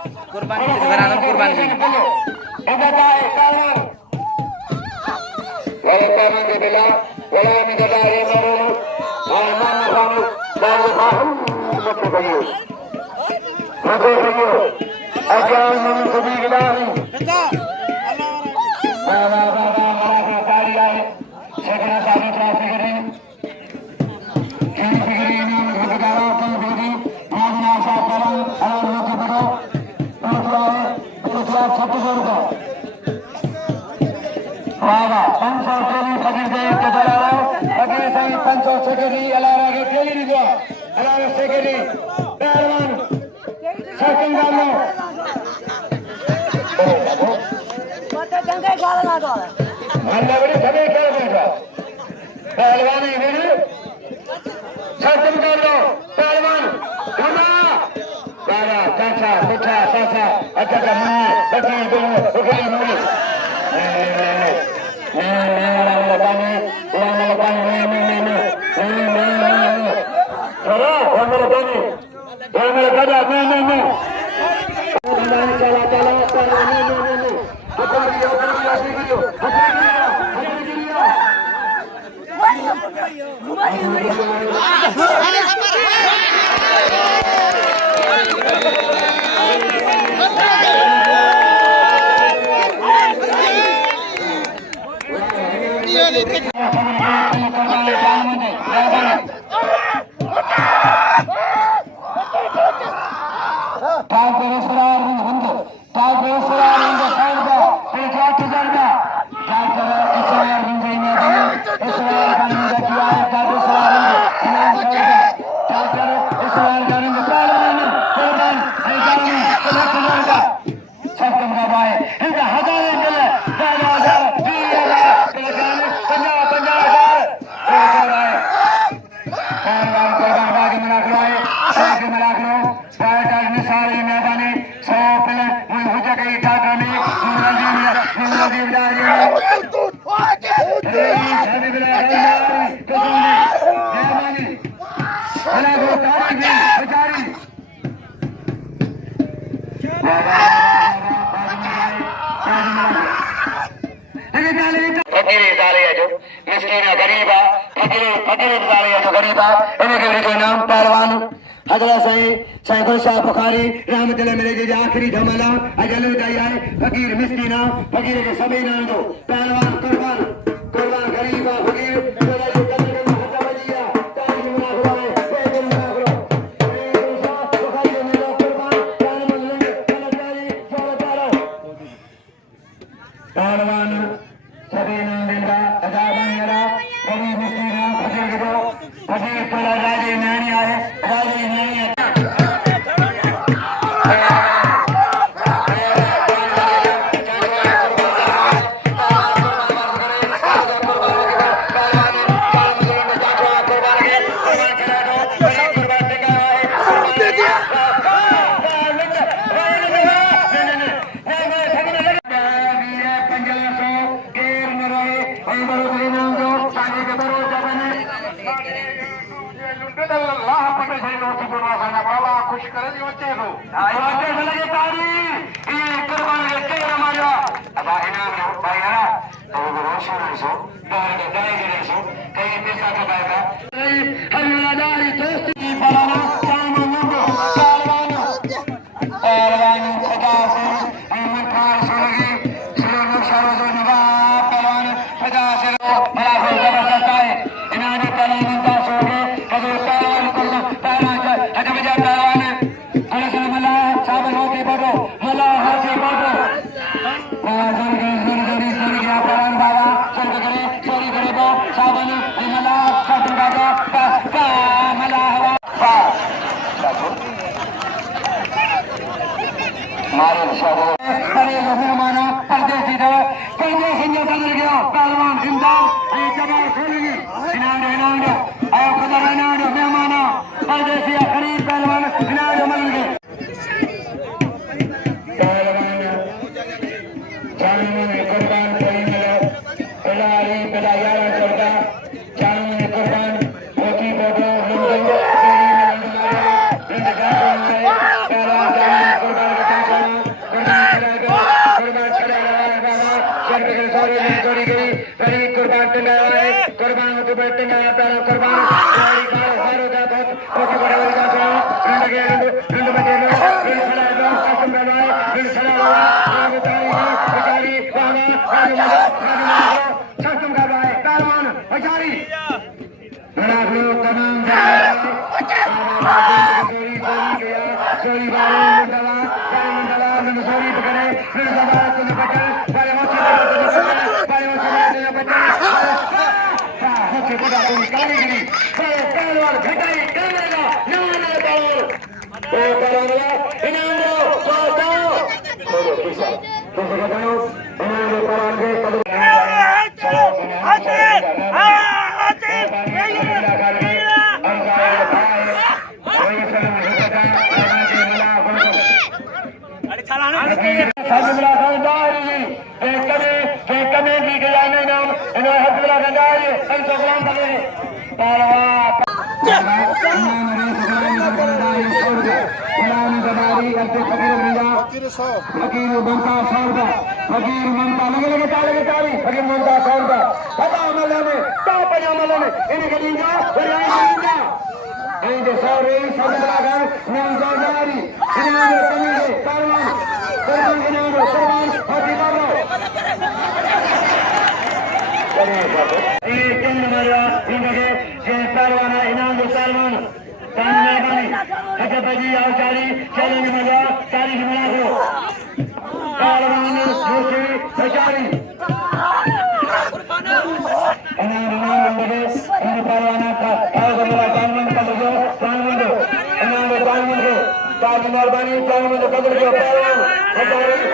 कुर्बानी से बरादर कुर्बानी इधर आए कानून वाले कानून के बिला वाला निकला ये मोरो मान खानु बाल खानु मत करियो अजान मन सभी गिलानी बाबा बाबा हमारा सारी आए सेकंड सारी ट्रैफिक करें फिगरी नाम घटकारा कल भेजी माजना सा कलम अलग लोग बड़ो पुरुषला 3600 रुपए बाबा 500 ट्रेली फकीर दे के दलालो फकीर सही 500 सेकंडी अलारा के ट्रेली दियो अलारा सेकंडी पहलवान सेकंड गालो मत गंगे गाल ना दो मानले बड़ी सभी कर बैठा पहलवान ही है सेकंड गालो पहलवान गाना गाना चाचा कुछा सासा अच्छा का मुंह बच्चे दो उगली मुंह आखिरी धमाला अजल आए फकीर मिस्कीना फकीर के सभी नाम दो पहलवान कुर्बान कुर्बान गरीबा फकीर पहलवान सभी नाम देगा अजाबन यरा गरीब मिस्कीना फकीर दो फकीर पहला राजे नानी आए राजे नानी खुश कर दियो चेको आयो ते लगे तारी ई कुर्बान के हमारा अबा इनाम लो भाईरा तो रोशो रोशो दारे दारे रोशो कई पैसा का पाएगा हरियाणारी दोस्ती बनाना काम मंगो पहलवान सदा से अमर खान सोलगी सुनो शरो जो निभा पहलवान सदा से बड़ा जबरदस्त है इन्होंने तालीम का सोगे कदर पहलवान को पहलवान अजब जा पहलवान मला साबन होती बड़ो मला होती बड़ो जरी पहलवान बाबा चल करे बो साबन मला साबन बाबा फकीर बनता 100 रुपया फकीर मनता लगे ताली फकीर मनता 100 रुपया पता अमल में तो पजामा में इनके दीजा बरिया दीजा सारे सदरागर नाम जारी इनाम कमीजे कारवान इनाम कुर्बान फकीर एक नंबर इनके जे कारवाना इनाम कारवान कानूनी हजबजी आचारी चैलेंज मजा तारीख मलाखरो कारवान जोशी सचारी इनाम नंबर इन कारवाना का कानून का मजा कानून इनाम कानून को ताज मेहरबानी कानून कदर के कारवान हजारी